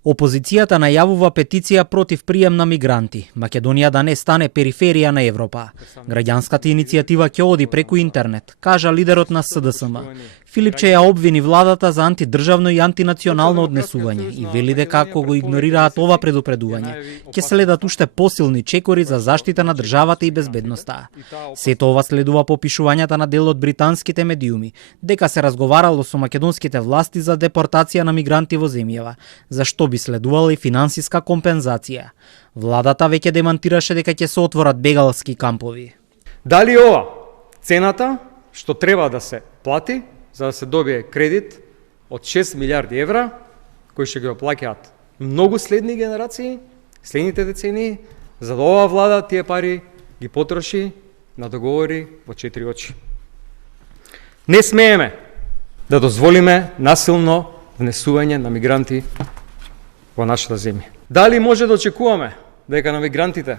Опозицијата најавува петиција против прием на мигранти. Македонија да не стане периферија на Европа. Граѓанската иницијатива ќе оди преку интернет, кажа лидерот на СДСМ. Филипче ја обвини владата за антидржавно и антинационално однесување и вели дека ако го игнорираат ова предупредување, ќе следат уште посилни чекори за заштита на државата и безбедноста. Сето ова следува по пишувањата на дел од британските медиуми, дека се разговарало со македонските власти за депортација на мигранти во земјава, за што би следувала и финансиска компензација. Владата веќе демантираше дека ќе се отворат бегалски кампови. Дали ова цената што треба да се плати за да се добие кредит од 6 милиарди евра, кои ќе го плаќаат многу следни генерации, следните децении, за да оваа влада тие пари ги потроши на договори во 4 очи. Не смееме да дозволиме насилно внесување на мигранти во нашата земја. Дали може да очекуваме дека на мигрантите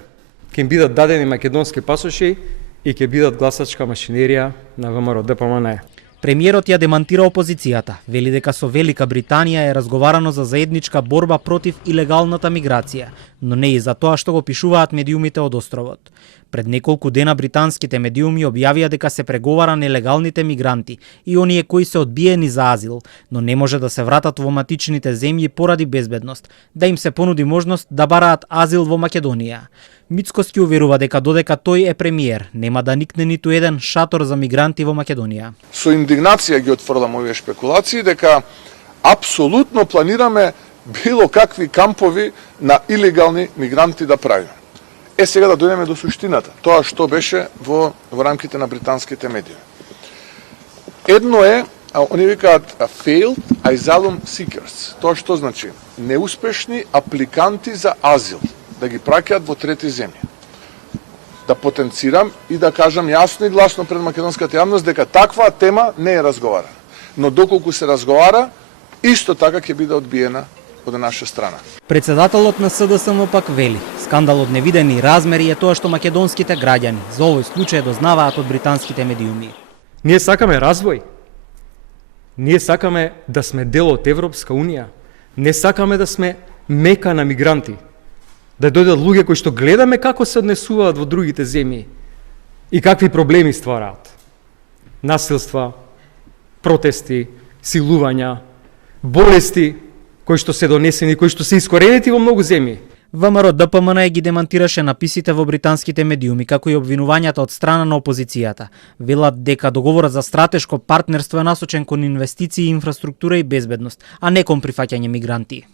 ќе им бидат дадени македонски пасоши и ќе бидат гласачка машинерија на ВМРО-ДПМНЕ? Премиерот ја демантира опозицијата, вели дека со Велика Британија е разговарано за заедничка борба против илегалната миграција, но не и за тоа што го пишуваат медиумите од островот. Пред неколку дена британските медиуми објавија дека се преговара нелегалните мигранти и оние кои се одбиени за азил, но не може да се вратат во матичните земји поради безбедност, да им се понуди можност да бараат азил во Македонија. Мицкоски уверува дека додека тој е премиер, нема да никне ниту еден шатор за мигранти во Македонија. Со индигнација ги отфрлам овие шпекулации дека апсолутно планираме било какви кампови на илегални мигранти да правиме. Сега да дојдеме до суштината, тоа што беше во рамките на британските медии. Едно е, они викаат failed asylum seekers. Тоа што значи? Неуспешни апликанти за азил, да ги праќаат во трети земји. Да потенцирам и да кажам јасно и гласно пред македонската јавност дека таква тема не е разговарана. Но доколку се разговара, исто така ќе биде одбиена од наша страна. Председателот на СДСМ пак вели, скандал од невидени размери е тоа што македонските граѓани за овој случај дознаваат од британските медиуми. Ние сакаме развој. Ние сакаме да сме дел од Европска унија. Не сакаме да сме мека на мигранти. Да дојдат луѓе кои што гледаме како се однесуваат во другите земји и какви проблеми ствараат. Насилства, протести, силувања, болести кои што се донесени, кои што се искоренети во многу земји. ВМРО-ДПМНЕ ги демантираше написите во британските медиуми, како и обвинувањата од страна на опозицијата. Велат дека договорот за стратешко партнерство е насочен кон инвестиции, инфраструктура и безбедност, а не кон прифаќање мигранти.